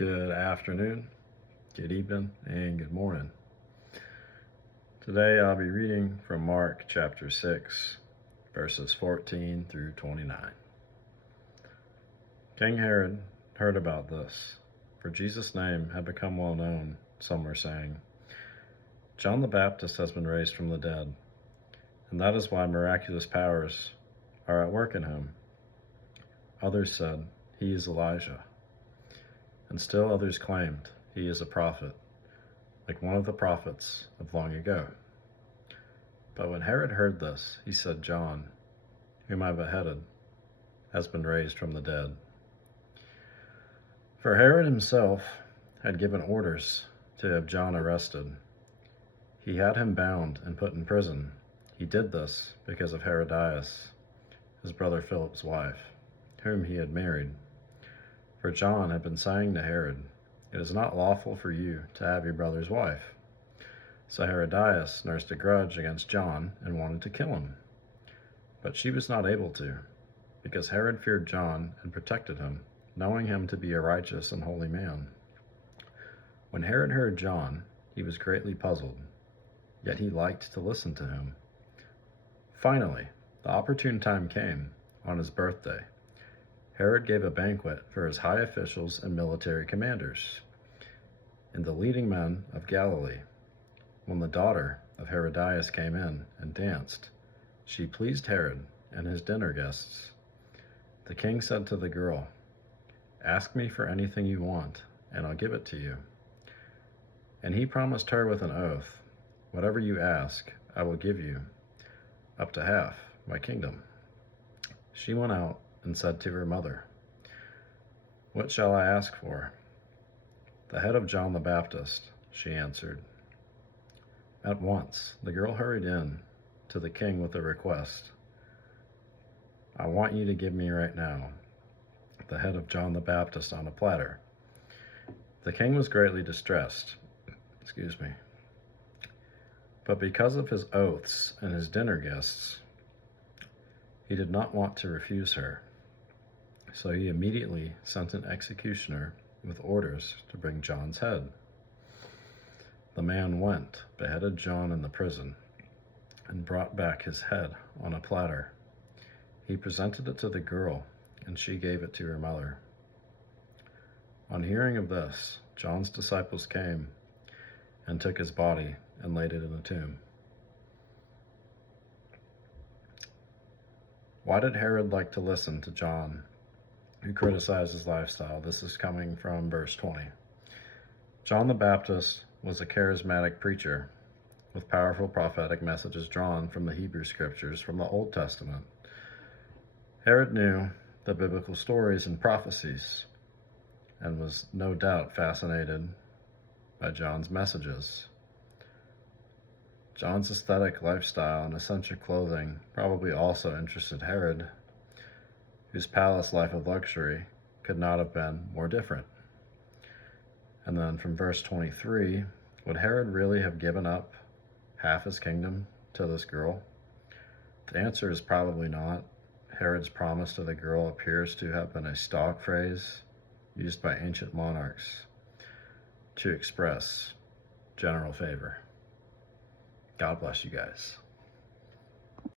Good afternoon, good evening, and good morning. Today I'll be reading from Mark chapter 6, verses 14 through 29. King Herod heard about this, for Jesus' name had become well known. Some were saying, "John the Baptist has been raised from the dead, and that is why miraculous powers are at work in him." Others said, "He is Elijah." And still others claimed, "He is a prophet, like one of the prophets of long ago." But when Herod heard this, he said, "John, whom I beheaded, has been raised from the dead." For Herod himself had given orders to have John arrested. He had him bound and put in prison. He did this because of Herodias, his brother Philip's wife, whom he had married. For John had been saying to Herod, "It is not lawful for you to have your brother's wife." So Herodias nursed a grudge against John and wanted to kill him. But she was not able to, because Herod feared John and protected him, knowing him to be a righteous and holy man. When Herod heard John, he was greatly puzzled, yet he liked to listen to him. Finally, the opportune time came on his birthday. Herod gave a banquet for his high officials and military commanders and the leading men of Galilee. When the daughter of Herodias came in and danced, she pleased Herod and his dinner guests. The king said to the girl, "Ask me for anything you want, and I'll give it to you." And he promised her with an oath, "Whatever you ask, I will give you, up to half my kingdom." She went out and said to her mother, "What shall I ask for?" "The head of John the Baptist," she answered. At once the girl hurried in to the king with a request. "I want you to give me right now the head of John the Baptist on a platter." The king was greatly distressed. But because of his oaths and his dinner guests, he did not want to refuse her. So he immediately sent an executioner with orders to bring John's head. The man went, beheaded John in the prison, and brought back his head on a platter. He presented it to the girl, and she gave it to her mother. On hearing of this, John's disciples came and took his body and laid it in a tomb. Why did Herod like to listen to John, who criticized his lifestyle? This is coming from verse 20. John the Baptist was a charismatic preacher with powerful prophetic messages drawn from the Hebrew scriptures from the Old Testament. Herod knew the biblical stories and prophecies and was no doubt fascinated by John's messages. John's aesthetic lifestyle and eccentric clothing probably also interested Herod, whose palace life of luxury could not have been more different. And then from verse 23, would Herod really have given up half his kingdom to this girl? The answer is probably not. Herod's promise to the girl appears to have been a stock phrase used by ancient monarchs to express general favor. God bless you guys.